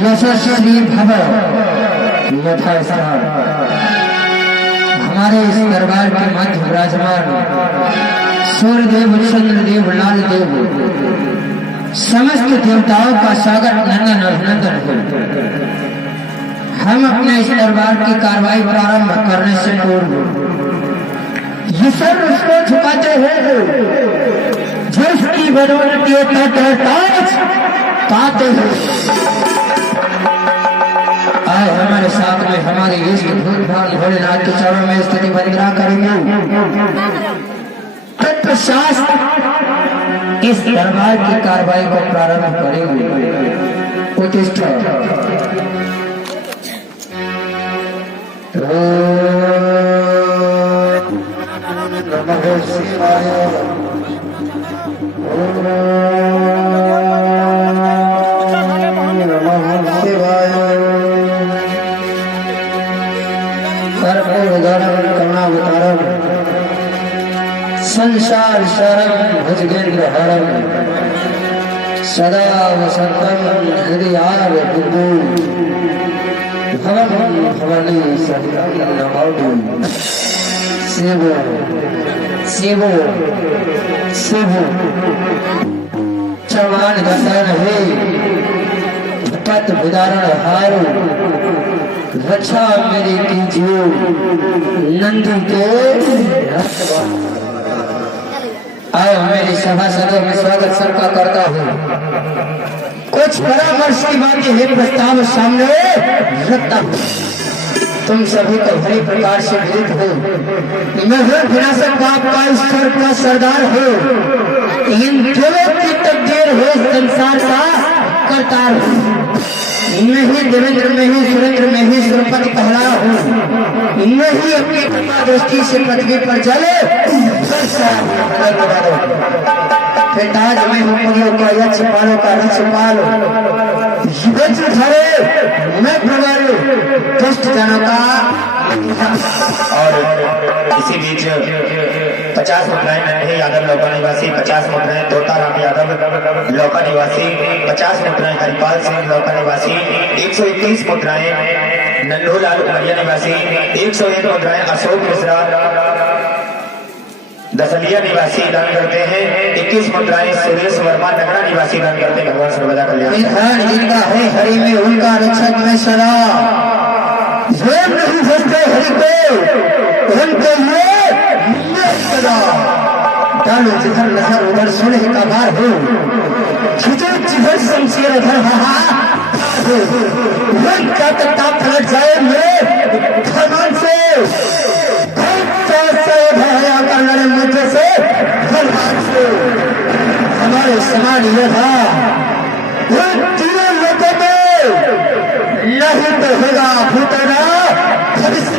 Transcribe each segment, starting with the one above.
यशस्वी भव यथा हमारे इस दरबार के मध्य विराजमान सूर्यदेव, चंद्रदेव, लाल देव, समस्त देवताओं का स्वागत नंदन अभिनंदन हो। हम अपने इस दरबार की कार्रवाई प्रारंभ करने से पूर्व ये सब उसको झुकाते हैं जिसकी बदौलत पाते हैं। आए हमारे साथ में हमारे इष्ट भगवान भोलेनाथ के चरणों में स्थिति बंदना करेंगे। तत्पश्चात इस दरबार की कार्रवाई को प्रारंभ करेंगे। उत्तिष्ठ नमः शिवाय। संसार शरण भुजगेंद्र हरम सदा वसंतम हृदयार बुद्धू भवन भवनी सतम नमो शिवो शिवो शिवो। चमान गंधन हे पत विदारण हारो रक्षा मेरी कीजिए नंदी के आओ मेरी सभासदों में स्वागत सबका करता हूँ। कुछ परामर्श की बातें है प्रस्ताव सामने रखता हूँ। तुम सभी को भली प्रकार से विदित हो मैं हूँ विनाशक बाप का ईश्वर का सरदार हो। इन दोनों की तकदीर हो संसार का करतार हूँ। मैं ही देवेंद्र में ही सुरेंद्र में ही सुरपति कहला हूँ। मैं ही अपनी कृपा दृष्टि से पृथ्वी पर चले फिर ताज में मुनियों का यक्ष पालो का रक्ष पालो मैं प्रभारी दुष्ट जनों का। और इसी बीच 50 मुद्राएं नन्हे यादव लौका निवासी, 50 मुद्राएं तोताराम यादव लौका निवासी, 50 मुद्राएं हरिपाल सिंह लौका निवासी, 121 मुद्राएं नन्हू लाल उमरिया निवासी, 101 मुद्राएं अशोक मिश्रा दसलिया निवासी दान करते हैं, 21 मुद्राएं सुरेश वर्मा नगरा निवासी दान करते हैं। भगवान सर्वदा कल्याण। जिनका है हरि में उनका रक्षक में सदा नहीं फंसते हरि को उनके लिए सदा डालो जिधर नजर उधर सुने का बार हो खिंचो जिधर शमशीर उधर उनका तत्ता पलट जाए मेरे खमान से करने मुझे से हमारे समान योद्धा तीनों लोगों में नहीं तो होगा भूतना भविष्य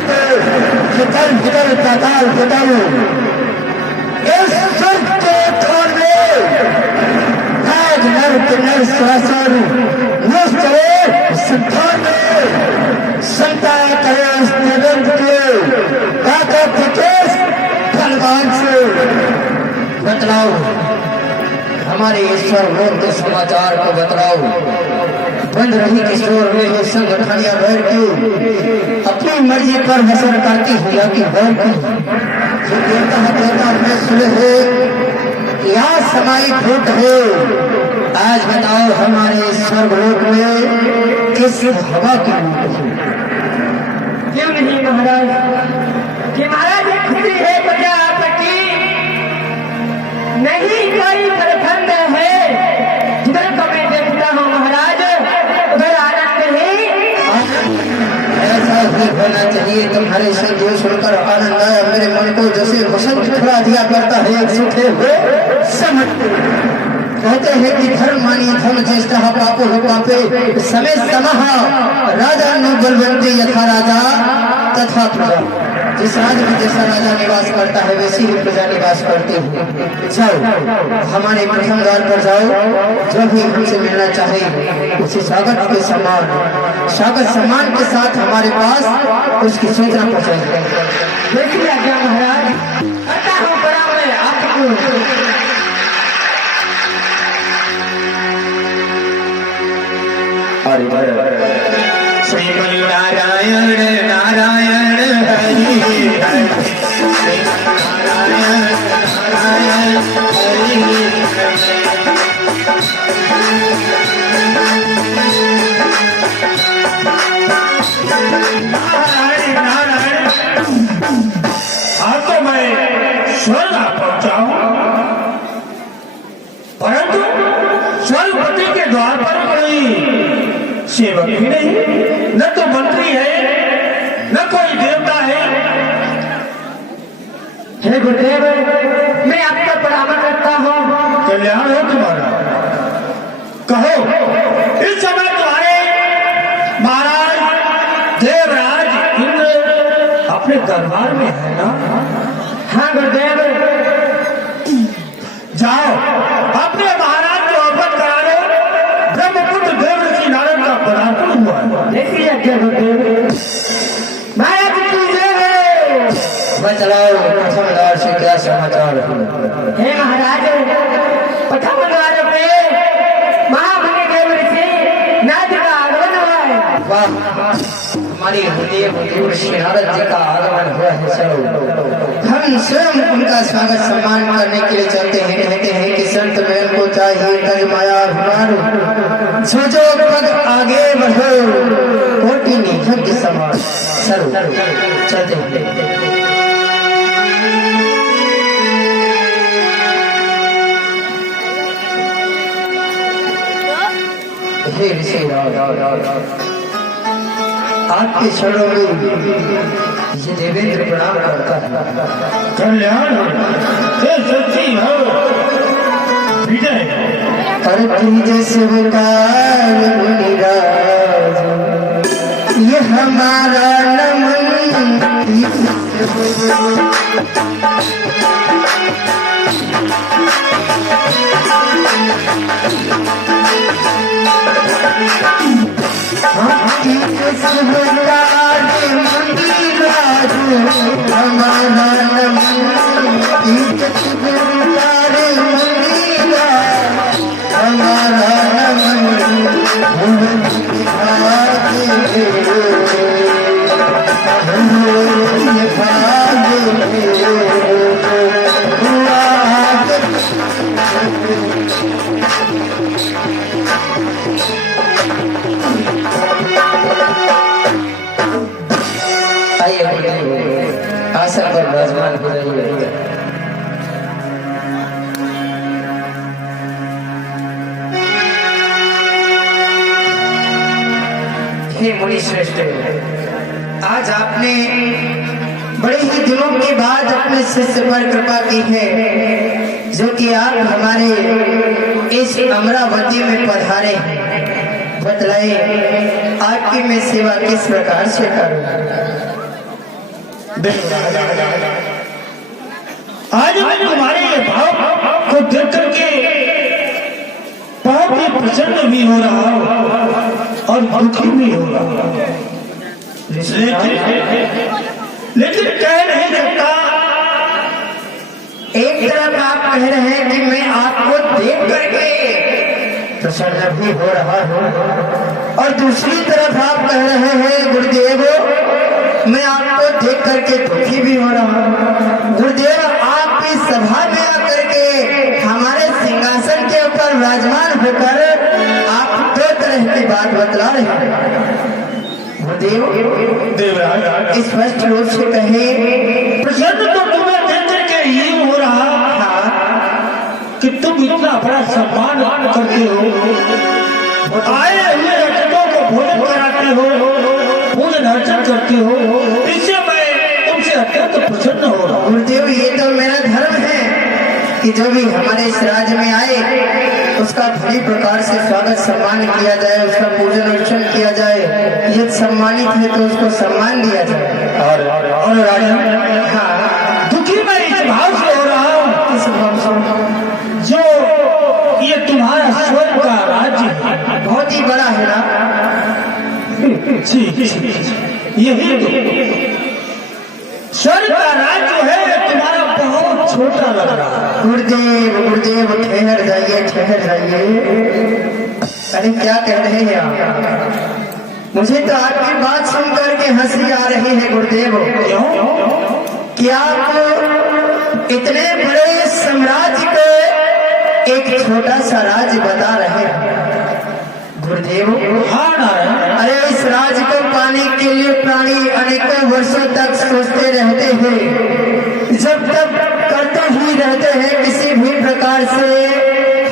हितल हितल पाताल हितल इस स्वर्ग के थान में आज नर किन्नर सहस्र नष्ट हो संतान में संता करे देवेंद्र के दाता प्रकेश भगवान से बतलाओ हमारे ईश्वर लोक के समाचार को बतलाओ। बंद रही किशोर में ये संगठनिया बैठ के अपनी मर्जी पर बसर करती हुआ की बैठ की जो देवता में सुने है या समाई भूत है। आज बताओ हमारे स्वर्गलोक में किस हवा की रूप है? क्यों नहीं महाराज कि महाराज ये खुशी है तो क्या आपकी नहीं कोई प्रखंड है जिधर को मैं देखता हूँ महाराज उधर आनंद ही ऐसा ही होना चाहिए। तुम्हारे से जो सुनकर आनंद आया मेरे मन को, जैसे वसंत खिला दिया करता है एक सूखे हुए समझ। कहते हैं कि धर्म मानी धर्म ज्येष्ठ पापो हो पापे, समय समह राजा नो बलवंती यथा राजा तथा प्रजा। जिस राज में जैसा राजा निवास करता है वैसी ही प्रजा निवास करती है। जाओ हमारे प्रथम द्वार पर जाओ, जो भी हमसे मिलना चाहे उसे स्वागत के सम्मान के साथ हमारे पास उसकी सूचना पहुंचाएंगे। देखिए आज्ञा महाराज, करता हूँ बड़ा मैं आपको। श्री नारायण नारायण हरि हरि, श्री नारायण नारायण हरि हरि। नारायण नारायण, हाँ तो मैं स्वर्ग पहुंचा हूं, परंतु स्वर्गपति के द्वार पर कोई सेवक भी नहीं, न तो मंत्री है न कोई देवता है। हे गुरुदेव, मैं आपका प्रणाम करता हूँ। कल्याण हो तुम्हारा। कहो, इस समय तुम्हारे महाराज देवराज इंद्र अपने दरबार में है ना? हाँ गुरुदेव। जाओ अपने महाराज को अवगत करा लो, ब्रह्मपुत्र देवऋषि नारद का पराक्रम हुआ है। देखिए आज्ञा गुरुदेव। महाराज की जय हो। बतलाओ प्रथम द्वार से क्या समाचार है? हे महाराज, प्रथम द्वार पे महामुनि देव ऋषि नारद का आगमन हुआ है। वाह, हमारे गुरुदेव श्री नारद जी का आगमन हुआ है। चलो हम स्वयं उनका स्वागत सम्मान करने के लिए चलते हैं। कहते हैं कि संत मेल को चाहिए तज माया अभिमान, सोचो पग आगे बढ़ो कोटि निधन समान। चलो चलते हैं। हे ऋषि आपके चरणों में ये देवेंद्र प्रणाम करता है। कल्याण हे सच्ची हो विजय। करती जैसे विकार मुनिराज, ये हमारा नमन। हमारा नमन आसन पर विराजमान हो रही है। हे मुनि श्रेष्ठ, आज आपने बड़े ही दिनों के बाद अपने शिष्य पर कृपा की है, जो कि आप हमारे इस अमरावती में पधारे। बतलाए आपकी मैं सेवा किस प्रकार से करूं? आज मैं तुम्हारे ये भाव को देख करके बहुत ही प्रसन्न भी हो रहा हूँ और दुखी भी हो रहा हूँ, लेकिन कह नहीं सकता। एक तरफ आप कह रहे हैं कि मैं आपको देख करके प्रसन्न भी हो रहा हूँ, और दूसरी तरफ आप कह रहे हैं गुरुदेव मैं आपको देख करके दुखी भी हो रहा हूँ। गुरुदेव आपकी सभा में आकर के हमारे सिंहासन के ऊपर विराजमान होकर आप दो तरह की बात बतला रहे हैं। गुरुदेव देवराज स्पष्ट रूप से कहे। प्रसन्न तो तुम्हें देख करके ये हो रहा कि तुम इतना बड़ा सम्मान करते हो, आए हुए रक्षकों को भोजन कराते हो, पूजन अर्चन करती हो, इससे मैं तुमसे अत्यंत प्रसन्न हो रहा हूँ। गुरुदेव ये तो मेरा धर्म है कि जो भी हमारे इस राज्य में आए उसका भली प्रकार से स्वागत सम्मान किया जाए, उसका पूजन अर्चन किया जाए, यदि सम्मानित है तो उसको सम्मान दिया जाए। और राजन, हाँ, दुखी मैं इस भाव से हो रहा हूँ इस भाव से जो ये तुम्हारा स्वर्ग का राज्य है, बहुत ही बड़ा है ना। यही तो स्वर्ग का राज्य है, तुम्हारा बहुत छोटा लग रहा है। गुरुदेव गुरुदेव ठहर जाइए, ठहर जाइए। अरे क्या कह रहे हैं आप? मुझे तो आपकी बात सुन करके हंसी आ रही है गुरुदेव। क्यों? कि आप इतने बड़े साम्राज्य को एक छोटा सा राज्य बता रहे हैं गुरुदेव। हाँ नारायण, अरे इस राज्य को पाने के लिए प्राणी अनेकों वर्षों तक सोचते रहते हैं, जब तक करते ही रहते हैं किसी भी प्रकार से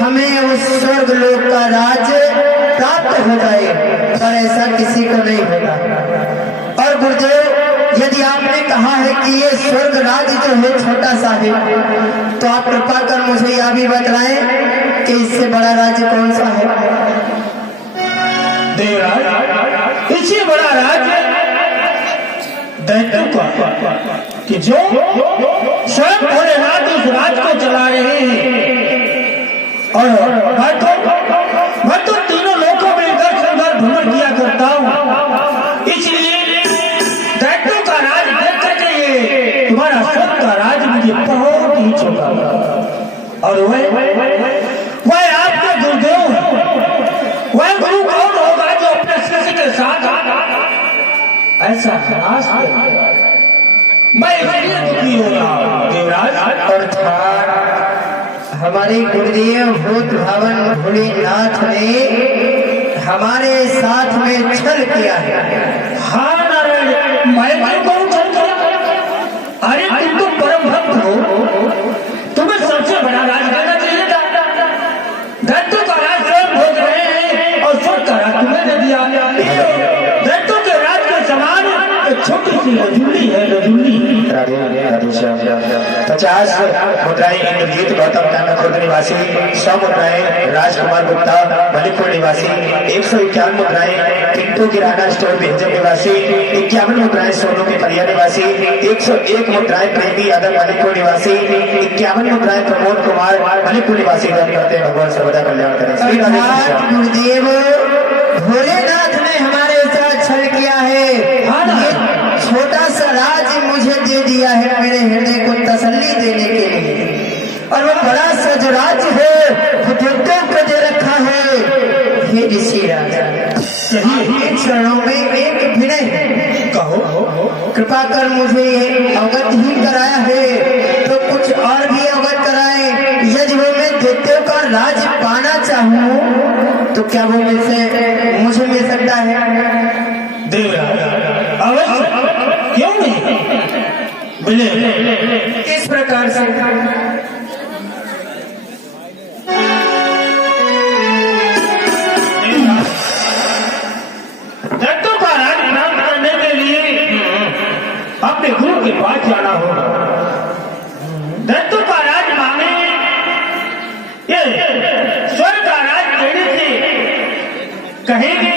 हमें उस स्वर्ग लोक का राज्य प्राप्त हो जाए, पर ऐसा किसी को नहीं होता। और गुरुदेव यदि आपने कहा है कि ये स्वर्ग राज्य जो है छोटा सा है, तो आप कृपा कर मुझे यह भी बतलाएं कि इससे बड़ा राज्य कौन सा है? देवराज, इससे बड़ा राज्य दैत्यों का कि जो स्वयं भोलेनाथ उस राज्य को चला रहे हैं। और मैं तो तीनों लोगों में घर भ्रमण किया करता हूँ, इसलिए दैत्यों का राज देख करके ये तुम्हारा स्वर्ग का राज मुझे बहुत ही छोटा लगा। और वह आपके गुरुदेव है, वह गुरु कौन होगा जो अपने शिष्य के साथ ऐसा नाश करेगा? मैं इसलिए दुखी हो रहा हूँ देवराज। अर्थात हमारे गुरुदेव भूत भावन भोलेनाथ ने हमारे साथ में छल किया है। हाँ नारायण, मैं कौन छल किया? अरे तुम तो परम भक्त हो, तुम्हें सबसे बड़ा राज देना चाहिए था। दैत्यों का राज स्वयं भोग रहे हैं और स्वर्ग का राज तुम्हें दे दिया। दैत्यों के राज के समान एक छोटी सी रजूली है, रजूली। 50 मुद्राएं इंद्रजीत गौतम नामक खुर्द निवासी, 100 मुद्राएं राजकुमार गुप्ता मणिपुर निवासी, 151 मुद्राएं पिंटू किराना स्टोर बेहजम निवासी, 51 मुद्राएं सोनू के परिया निवासी, 101 मुद्राएं प्रेमी यादव मणिपुर निवासी, 51 मुद्राएं प्रमोद कुमार मणिपुर निवासी दान करते हैं। भगवान सर्वदा कल्याण करें। श्री राधे कृष्ण। गुरुदेव भोलेनाथ ने हमारे साथ छल किया है। ये छोटा सा राज मुझे दे दिया है मेरे हृदय को तसल्ली देने के लिए, और वो बड़ा सा जो राज्य है वो दैत्यों को दे रखा है। हे ऋषि राजा, आपके चरणों में एक विनय कहो। कृपा कर मुझे अवगत ही कराया है तो कुछ और भी अवगत कराए। यदि वो मैं दैत्यों का राज पाना चाहूँ तो क्या वो मुझे मिल सकता है? देवराज अवश्य, क्यों नहीं मिले। किस प्रकार से? दैत्यों का राज प्राप्त करने के लिए अपने गुरु के पास जाना होगा। दैत्यों का राज मांगे, ये स्वर्ग का राज देने से कहेंगे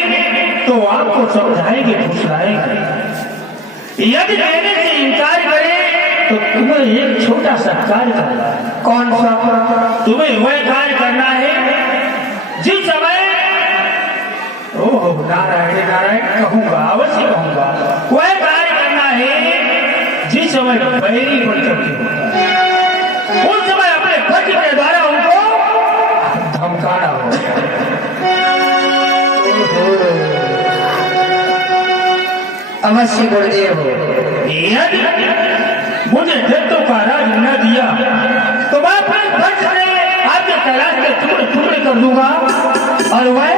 तो आपको समझाएंगे, फुसलाएंगे। यदि देने से इनकार करे तो तुम्हें एक छोटा सा कार्य करना है। कौन सा? तुम्हें वह कार्य करना है जिस समय, ओह नारायण नारायण कहूंगा, अवश्य कहूंगा, वह कार्य करना है जिस समय बैरी बन चुकी होता है, उस समय अपने पति के द्वारा उनको धमकाना होगा। अवश्य गुरुदेव। यदि मुझे दैत्यों का राज न दिया तो मैं अपने खर्च से आपके कैलाश के टुकड़े टुकड़े कर दूंगा और वह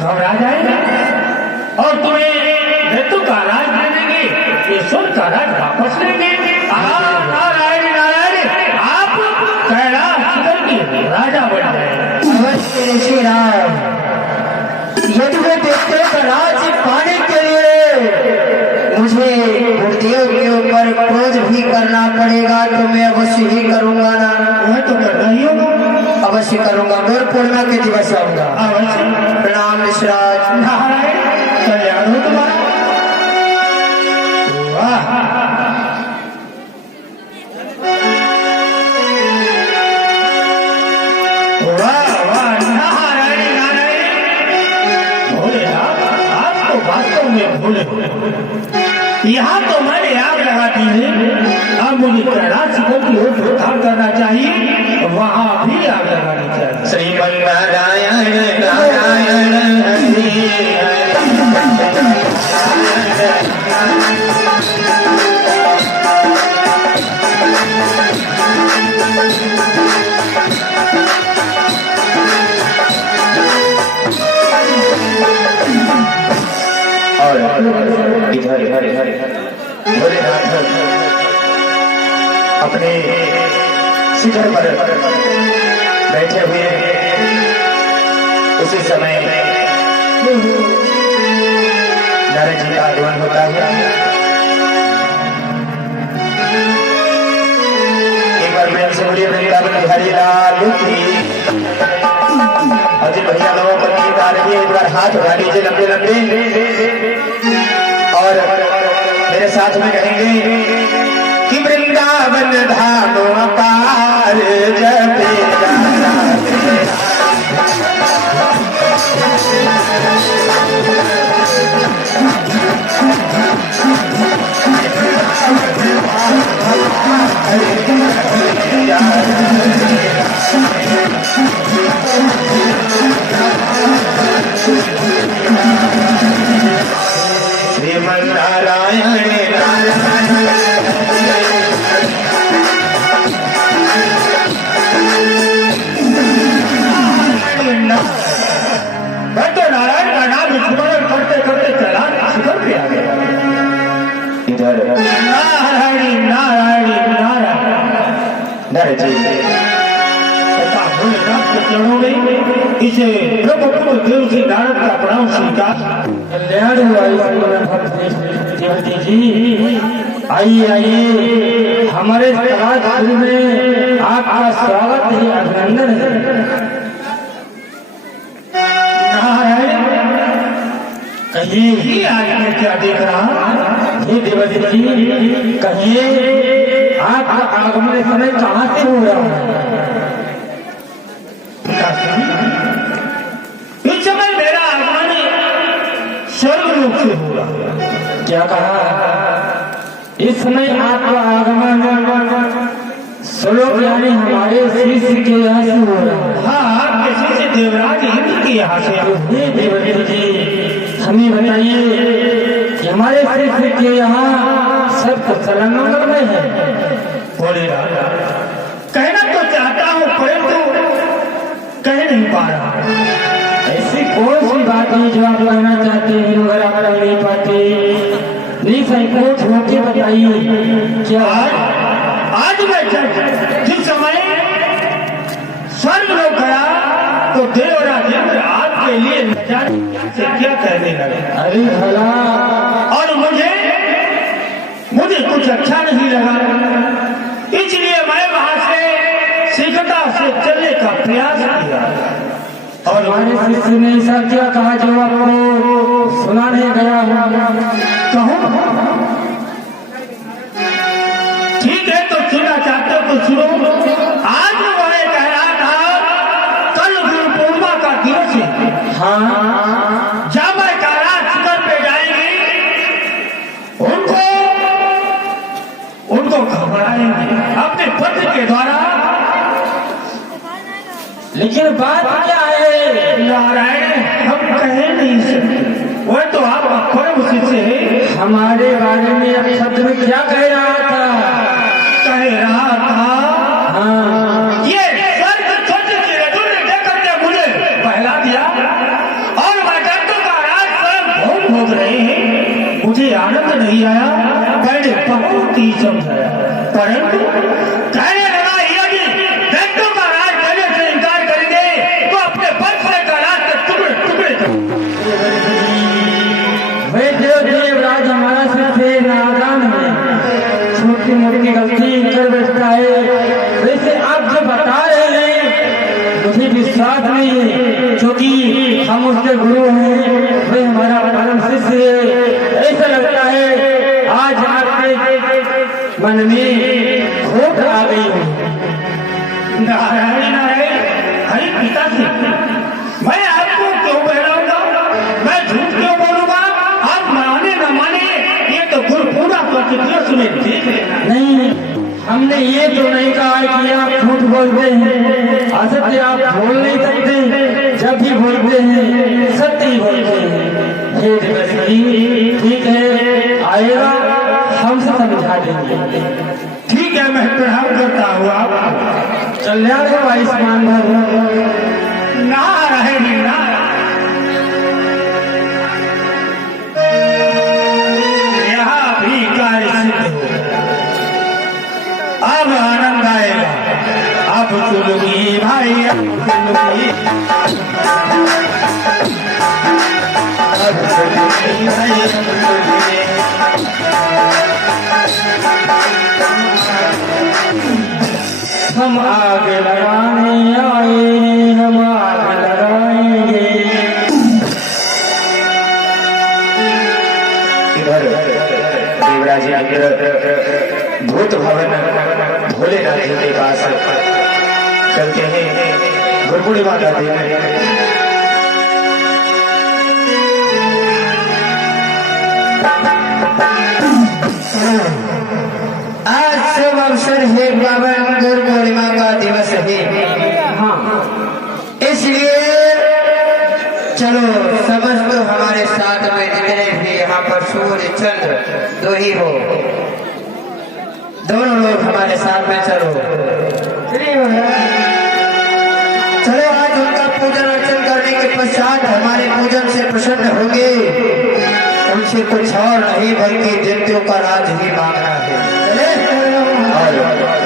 घबरा जाएगा और तुम्हें दैत्यों का राज दे देंगे, ये स्वर्ग का राज वापस लेंगे। नारायण नारायण, आप कैलाश शिखर के राजा बन गए। अवश्य ऋषि राम, यदि वे दैत्यों का राज पाने के लिए क्रोध भी करना पड़ेगा तो मैं अवश्य ही करूंगा ना। मैं तो करना ही होगा, अवश्य करूंगा। गौर पूर्णिमा के दिवस आऊंगा। अवश्य। प्रणाम ऋषिराज। नारायण कल्याण हो तुम्हारा। वाह वाह वाह, नारायण नारायण। भोले आप तो वास्तव में भोले भोले। यहाँ तो मैंने आग लगा दी है, अब मुझे कैलाश की ओर प्रस्थान करना चाहिए, वहाँ भी आग लगानी चाहिए। श्रीमन्नारायण नारायण और इधर भोलेनाथ अपने शिखर पर बैठे हुए उसी समय नारद जी का आगमन होता है। एक बार प्रेम से बोलिए वृंदावन बिहारी लाल की। और जिन भैया लोगों को नींद आ रही है एक बार हाथ उठा लीजिए लंबे लंबे और मेरे साथ में कहेंगे कि वृंदावन धाम अपार जपे श्रीमन्नारायण मैं तो नारायण का नाम स्मरण करते करते कैलाश शिखर पे आ गया। इधर नारायण नारायण नारायण। नारद जी सदा भोलेनाथ के चरणों में इसे ब्रह्मपुर देव से नारद का प्रणाम स्वीकार। कल्याण देवती जी, आइए आइए, हमारे समाज में आपका स्वागत है, अभिनंदन है। नारायण कहिए ही आज मैं क्या देख रहा। हे देवती जी कहिए आपका आगमन इस समय कहाँ से हो रहा है। इस समय मेरा आगमन स्वर्ग लोक से हो रहा है। क्या कहा। इस समय आपका आगमन स्वर्ग यानी हमारे शिष्य के यहाँ से हो रहा है। हाँ आपके शिष्य देवराज इंद्र के यहाँ से। हे देवती जी हमें बताइए कि हमारे शिष्य के यहाँ सब कुशल मंगल में है। बोले कहना तो चाहता हूँ परंतु कह नहीं पा रहा। ऐसी कौन सी बात है जो आप कहना चाहते हैं मगर आप कह नहीं पाते। नहीं संकोच होके बताइए। क्या आज मैं जिस समय स्वर्ग लोग गया तो देवराज इंद्र आपके लिए से क्या कहने लगे। अरे भला और मुझे कुछ अच्छा नहीं लगा, इसलिए मैं वहां से शीघ्रता से चलने का प्रयास किया। और हमारे शिष्य ने ऐसा क्या कहा जो आपको सुना नहीं गया। कहो ठीक है तो सुनना चाहते हो तो सुनो। आज वह कह रहा था कल गुरु पूर्णिमा का दिवस है। हाँ जब मैं कैलाश शिखर पे जाएंगे उनको घबराएंगे अपने पत्र के द्वारा। लेकिन बात क्या है नारायण हम कह नहीं सकते। वह तो आपका परम शिष्य है। हमारे बारे में अब शब्द में क्या कह रहा था। कह रहा था हाँ ये स्वर्ग छोटे से रजुल ने देकर के मुझे पहला दिया और मैं डॉक्टर का राज स्वयं भोग भोग रहे हैं। मुझे आनंद नहीं आया, मैंने बहुत ही समझाया परंतु कहने लगा यदि डॉक्टर का राज देने से इनकार करेंगे तो अपने पद से का राज के टुकड़े टुकड़े। देवराज हमारा सिर्फ नादान है, मोटी मोटी गलती कर बैठता है। वैसे आप जो बता रहे हैं मुझे विश्वास नहीं है, क्योंकि हम उसके गुरु हैं, वे हमारा परम शिष्य है। ऐसा लगता है आज आपके मन में खोट आ गई हो। नारायण नारायण, हरि पिताजी, मैं आपको क्यों बहलाऊंगा? मैं झूठ क्यों बोलूंगा? आप माने न माने, ये तो गुरपुरा प्रतिक्रिया सुने, ठीक है? नहीं, हमने ये तो नहीं कहा कि आप झूठ बोलते हैं। असत्य आप बोल नहीं सकते, जब भी बोलते हैं सत्य ही बोलते हैं। हे जगदीश, ठीक है, आएगा, हमसे समझा देंगे। ठीक है, मैं प्रणाम करता हूँ आपको। कल्याण हो आयुष्मान भव। नारायण नारायण, यहाँ भी कार्य सिद्ध हो, अब आनंद आएगा। अब चुनगी भाई, अब चुनगी, अब चुनगी भाई, अब चुनगी। हम आग लगाने आए, हम आग लगाएंगे। इधर देवराज इंद्र भूत भवन भोलेनाथ जी के पास चलते हैं। गुरपुड़ी माता देवी आज शुभ अवसर है, पावन गुरु पूर्णिमा का दिवस है। हाँ, इसलिए चलो समस्त हमारे साथ में जितने भी यहाँ पर सूर्य चंद्र दो ही हो, दोनों लोग हमारे साथ में चलो। चलो आज उनका पूजन अर्चन करने के पश्चात हमारे पूजन से प्रसन्न होंगे। उनसे कुछ और नहीं बल्कि दैत्यों का राज ही मांगना है। और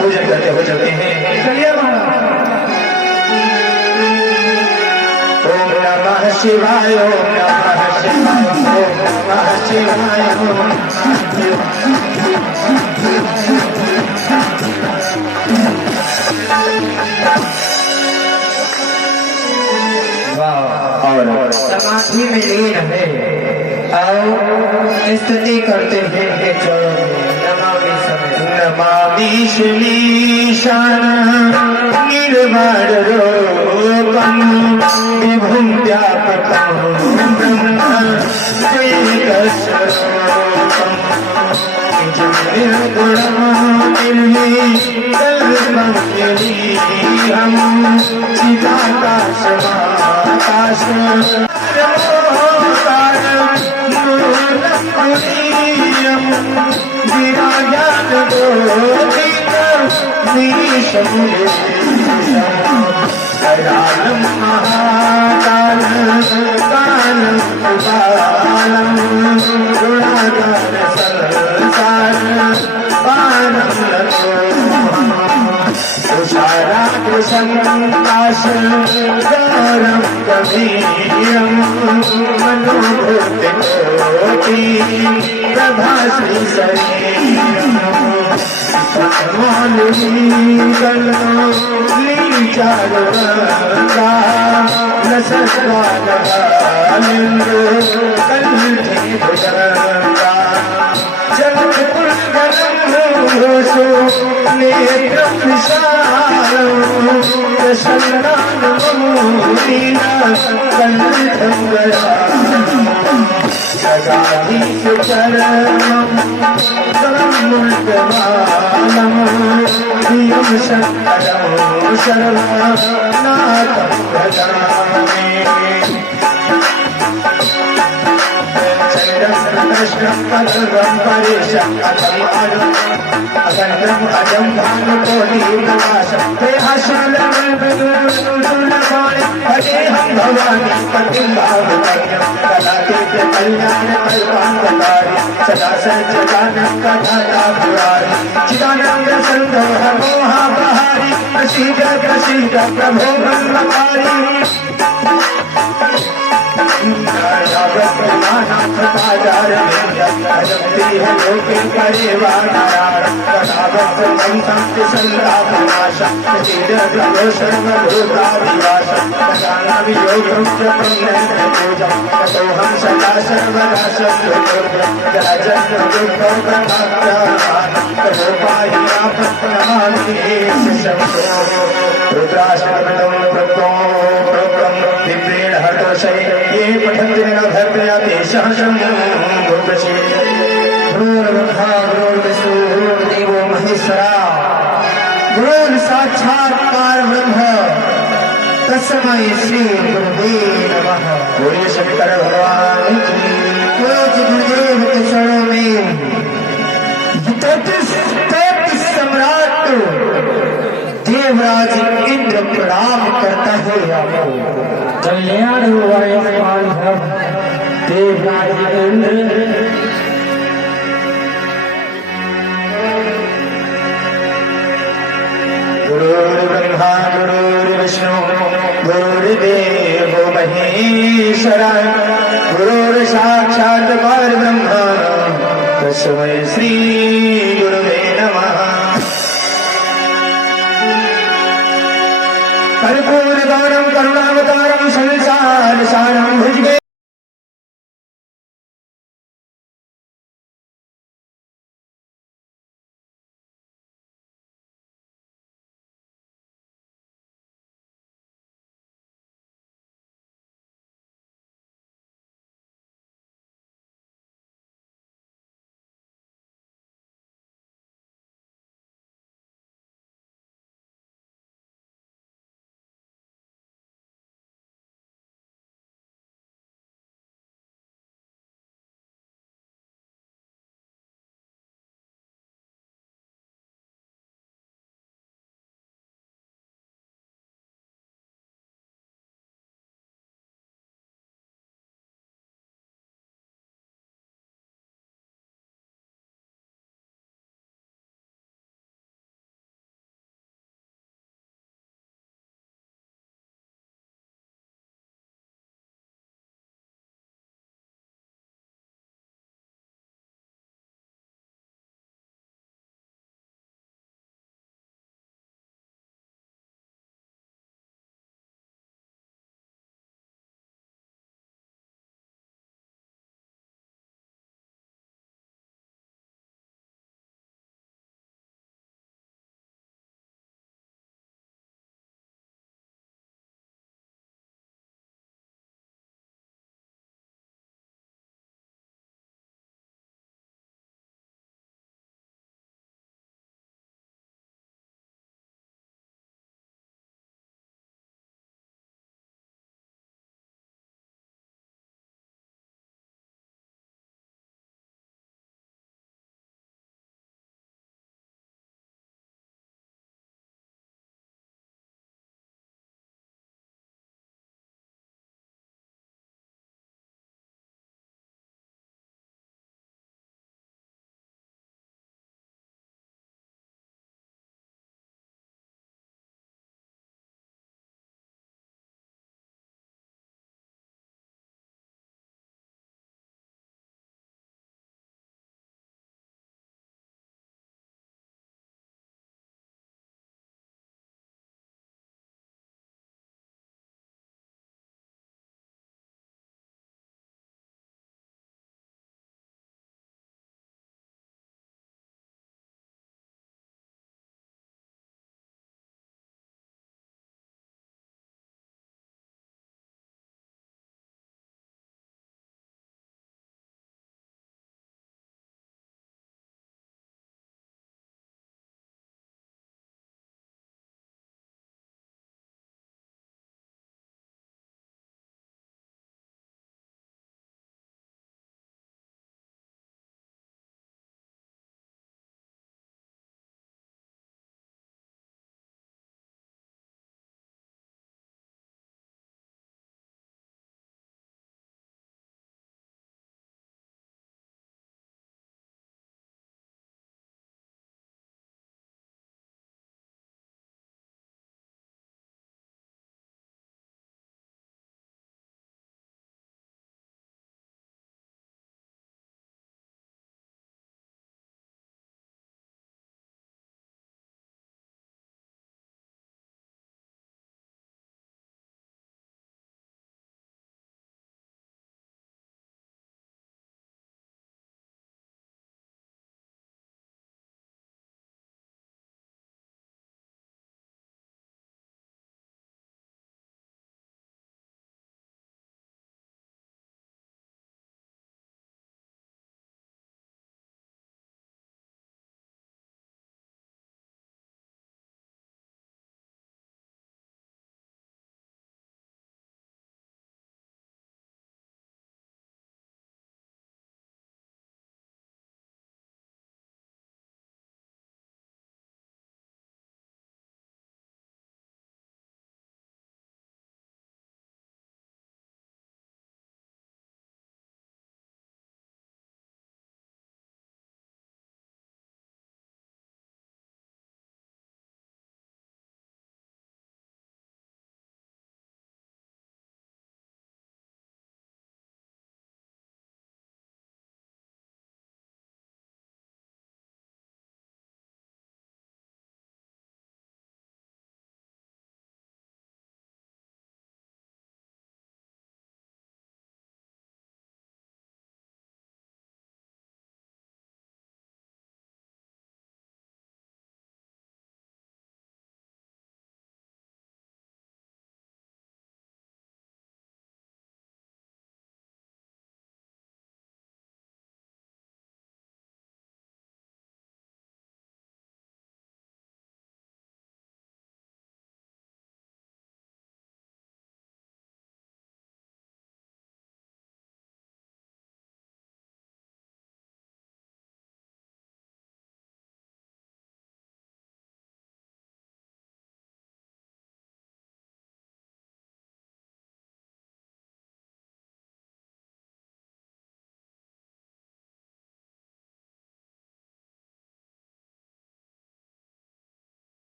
पूजन करते हुए चलते हैं। चलिए महाराज। ओम नमः शिवाय, ओम नमः शिवाय, ओम नमः शिवाय, ओम और समाधि में लीन है और स्तुति करते हैं हे चरणों में। नमामि समय नमामि श्रीशान निर्वाण रूपम विभुं व्यापकं ब्रह्म वेदस्वरूपं निर्गुणं निर्विकल्पं निरीहं चिदाकाशमाकाशं कालं महाकालं कालं कुपालं गुणागार संसारं पारं तुषाराकृशङ्काशं गौरं गभीरं मनोभूतिकोटि प्रभाश्री शरीरं लीचारुगङ्गा लसस्वागलिन्दो कण्ठे भुजङ्गा जलपुष्करङ्गोषो नेत्रं विशालं प्रसन्नानुमोदिना कण्ठं गयामि जगाधीशचरणं तममुण्डमालं प्रियं शङ्करं शर्वनाथं भजामि कृष्णं पदं परेशं अखण्डम् अजं भानुकोटिप्रकाशं देहाशालमर्मदुर्लभाणि हरेहं भवानि पतिं भावकर्यं कलातीर्थकल्याणकल्पान्तकारी सदा सच्चिदानन्दं कथाता पुरारि चिदानन्दसन्दोह मोहापहारि प्रसीद प्रसीद प्रभो ब्रह्मकारी हम सदा सर्वदा रुद्राशकटं प्रोक्तं दिव्येण हर्षे ये पठन्ति न तेषां शम्भुवशे गुरुर्ब्रह्मा गुरुर्विष्णु गुरुर्देवो महेश्वरा गुरुर् साक्षात् परब्रह्म तस्मै श्री गुरुवे नमः। बोलिए शंकर भगवान की। पूज गुरुदेव के चरणों में तैतीस सम्राट देवराज इंद्र प्रणाम करता है आपको। कल्याण हुआ देवराज इंद्र गुरुर्ब्रह्मा गुरुर्विष्णु गुरुर्देवो महेश्वरा गुरुर् साक्षात् परब्रह्म तस्मै श्री गुरुवे नमः। कर्पूरगौरं करुणावतारं संसारसारं भुजगे